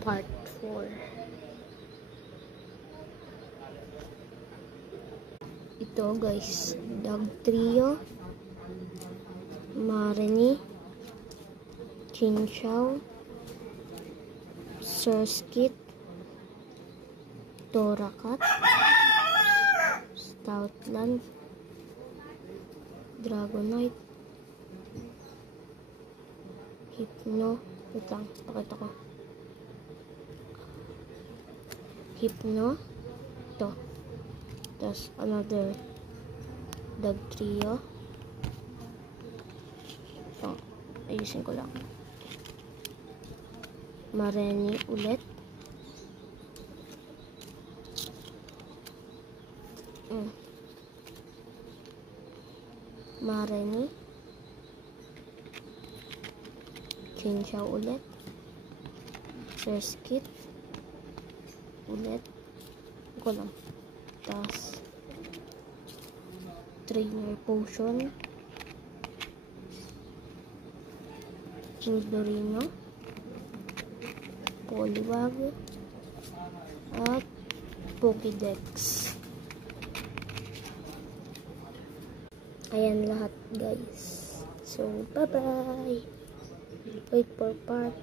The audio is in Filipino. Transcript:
Part 4. Ito guys, Dugtrio, Mareanie, Chinchou, Surskit, Torracat, Stoutland, Dragonite, Hypno, wait lang, pakita ko. Hypno, ito. Tapos another Dugtrio. So, ayusin ko lang. Mareanie ulit. Mareanie. Chinchou ulit. Surskit ulit. Ko lang. Tapos Trainer Potion, Nidorino, Poliwag, at Pokédex. Ayan lahat guys. So bye bye. Wait for part